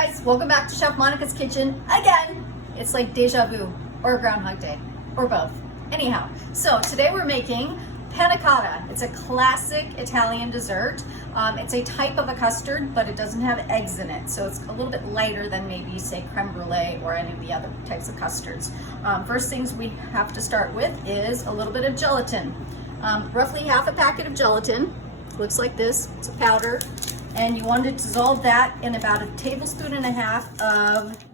guys, welcome back to Chef Monica's kitchen again. It's like deja vu or Groundhog Day or both. Anyhow, so today we're making Panna Cotta. It's a classic Italian dessert. It's a type of a custard, but it doesn't have eggs in it, so it's a little bit lighter than maybe say creme brulee or any of the other types of custards. First things we have to start with is a little bit of gelatin. Roughly half a packet of gelatin. Looks like this. It's a powder. And you want to dissolve that in about 1.5 tablespoons of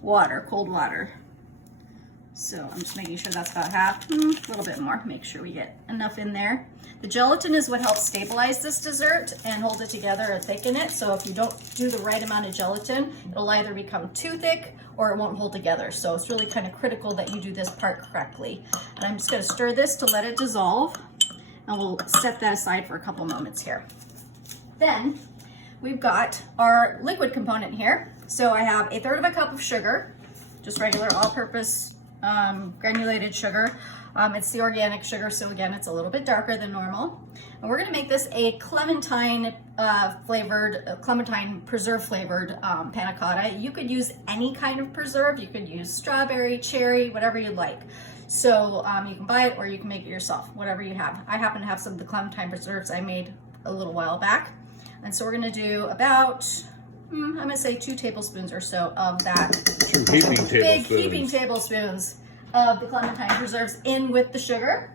water, cold water. So I'm just making sure that's about half, a little bit more. Make sure we get enough in there. The gelatin is what helps stabilize this dessert and hold it together or thicken it. So if you don't do the right amount of gelatin, it'll either become too thick or it won't hold together. So it's really kind of critical that you do this part correctly. And I'm just going to stir this to let it dissolve, and we'll set that aside for a couple moments here. Then we've got our liquid component here. So I have 1/3 cup of sugar, just regular all-purpose granulated sugar. It's the organic sugar, so again, it's a little bit darker than normal. And we're gonna make this a clementine preserve flavored panna cotta. You could use any kind of preserve. You could use strawberry, cherry, whatever you like. So you can buy it or you can make it yourself, whatever you have. I happen to have some of the clementine preserves I made a little while back. And so we're gonna do about, I'm gonna say 2 tablespoons or so of that. 2 heaping tablespoons. Big heaping tablespoons of the clementine preserves in with the sugar.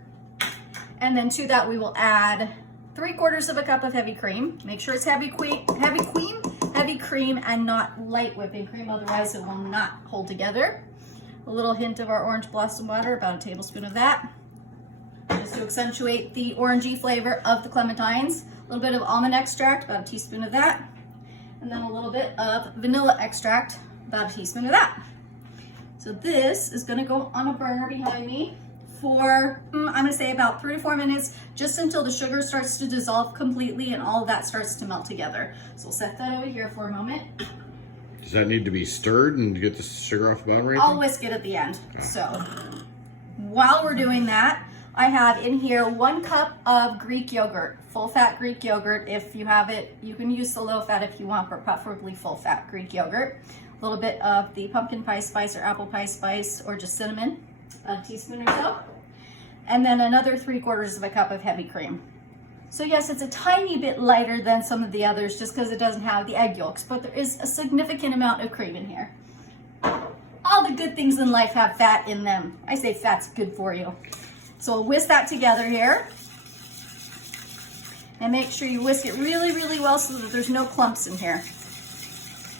And then to that we will add 3/4 cup of heavy cream. Make sure it's heavy cream and not light whipping cream, otherwise it will not hold together. A little hint of our orange blossom water, about 1 tablespoon of that, just to accentuate the orangey flavor of the clementines. A little bit of almond extract, about 1 teaspoon of that, and then a little bit of vanilla extract, about 1 teaspoon of that. So this is gonna go on a burner behind me for, I'm gonna say about 3 to 4 minutes, just until the sugar starts to dissolve completely and all of that starts to melt together. So we'll set that over here for a moment. Does that need to be stirred and get the sugar off the bottom or anything? I'll whisk it at the end. So while we're doing that, I have in here 1 cup of Greek yogurt, full fat Greek yogurt. If you have it, you can use the low fat if you want, but preferably full fat Greek yogurt. A little bit of the pumpkin pie spice or apple pie spice or just cinnamon, a teaspoon or so. And then another 3/4 cup of heavy cream. So yes, it's a tiny bit lighter than some of the others just because it doesn't have the egg yolks, but there is a significant amount of cream in here. All the good things in life have fat in them. I say fat's good for you. So we'll whisk that together here. And make sure you whisk it really, really well so that there's no clumps in here.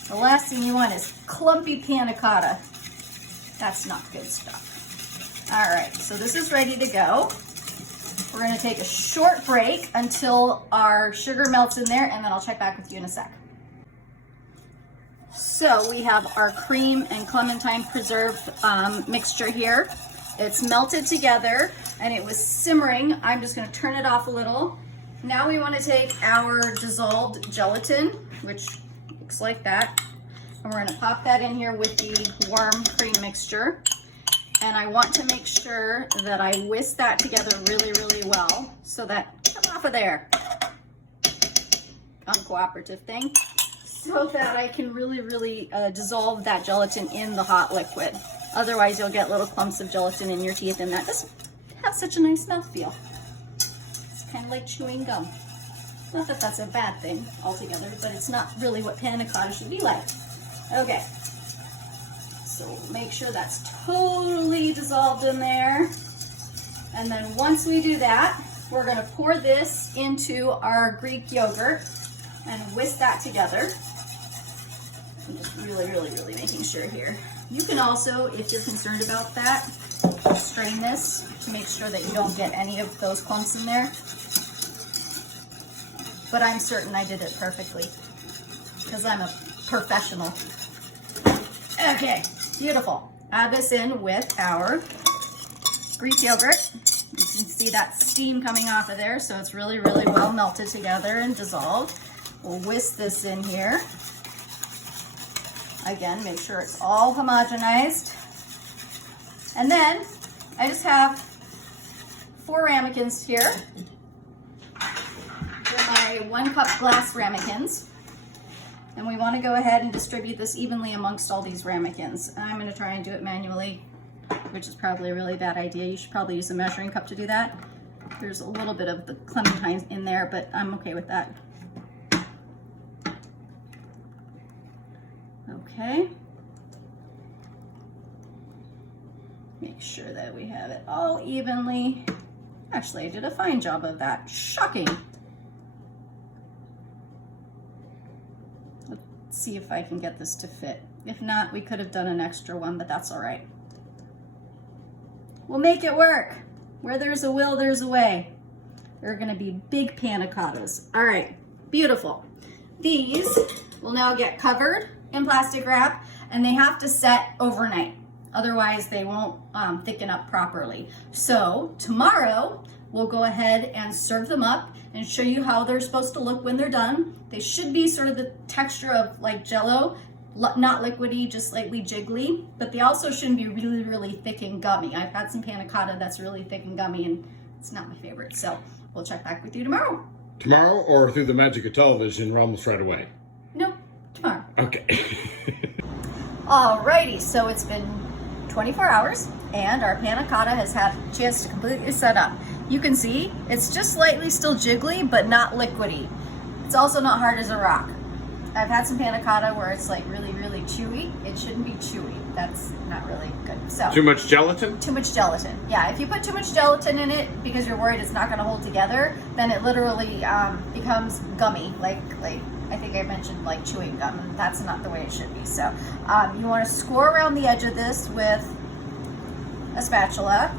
The last thing you want is clumpy panna cotta. That's not good stuff. All right, so this is ready to go. We're gonna take a short break until our sugar melts in there, and then I'll check back with you in a sec. So we have our cream and clementine preserve mixture here. It's melted together and it was simmering. I'm just gonna turn it off a little. Now we wanna take our dissolved gelatin, which looks like that, and we're gonna pop that in here with the warm cream mixture. And I want to make sure that I whisk that together really, really well so that, come off of there, uncooperative thing, so that I can really, really dissolve that gelatin in the hot liquid. Otherwise you'll get little clumps of gelatin in your teeth and that doesn't have such a nice mouthfeel. It's kind of like chewing gum. Not that that's a bad thing altogether, but it's not really what panna cotta should be like. Okay. So make sure that's totally dissolved in there. And then once we do that, we're gonna pour this into our Greek yogurt and whisk that together. I'm just really, really, really making sure here. You can also, if you're concerned about that, strain this to make sure that you don't get any of those clumps in there. But I'm certain I did it perfectly because I'm a professional. Okay. Beautiful. Add this in with our Greek yogurt. You can see that steam coming off of there, so it's really, really well melted together and dissolved. We'll whisk this in here. Again, make sure it's all homogenized. And then I just have 4 ramekins here. They're my 1 cup glass ramekins. And we want to go ahead and distribute this evenly amongst all these ramekins. I'm going to try and do it manually, which is probably a really bad idea. You should probably use a measuring cup to do that. There's a little bit of the clementine in there, but I'm okay with that. Okay. Make sure that we have it all evenly. Actually, I did a fine job of that. Shocking. Let's see if I can get this to fit. If not, we could have done an extra one, but that's all right. We'll make it work. Where there's a will, there's a way. There are gonna be big panna cottas. All right, beautiful. These will now get covered in plastic wrap, and they have to set overnight. Otherwise, they won't thicken up properly. So tomorrow, we'll go ahead and serve them up and show you how they're supposed to look when they're done. They should be sort of the texture of like Jell-O, not liquidy, just slightly jiggly, but they also shouldn't be really, really thick and gummy. I've had some panna cotta that's really thick and gummy, and it's not my favorite. So we'll check back with you tomorrow. Tomorrow or through the magic of television almost right away? No, tomorrow. Okay. Alrighty, so it's been 24 hours and our panna cotta has had a chance to completely set up. You can see it's just slightly still jiggly, but not liquidy. It's also not hard as a rock. I've had some panna cotta where it's like really, really chewy. It shouldn't be chewy. That's not really good. So Too much gelatin? Too much gelatin. Yeah, if you put too much gelatin in it because you're worried it's not going to hold together, then it literally becomes gummy. Like I think I mentioned like chewing gum, and that's not the way it should be. So you want to score around the edge of this with a spatula.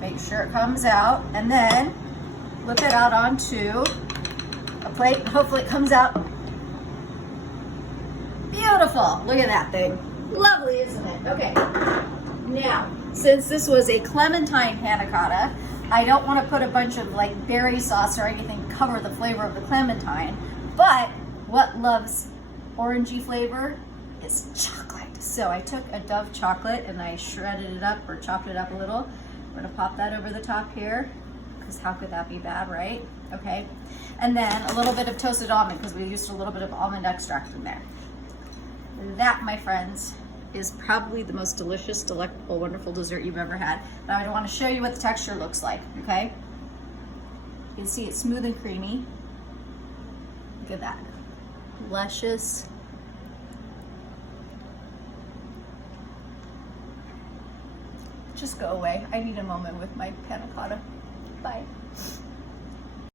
Make sure it comes out, and then flip it out onto a plate. Hopefully it comes out beautiful. Look at that thing. Lovely, isn't it? Okay. Now, since this was a clementine panna cotta, I don't want to put a bunch of like berry sauce or anything cover the flavor of the clementine, but what loves orangey flavor is chocolate. So I took a Dove chocolate and I shredded it up or chopped it up a little. I'm gonna pop that over the top here, because how could that be bad, right? Okay. And then a little bit of toasted almond, because we used a little bit of almond extract in there. That, my friends, is probably the most delicious, delectable, wonderful dessert you've ever had. Now I want to show you what the texture looks like, okay? You can see it's smooth and creamy. Look at that. Luscious. Just go away. I need a moment with my panna cotta. Bye.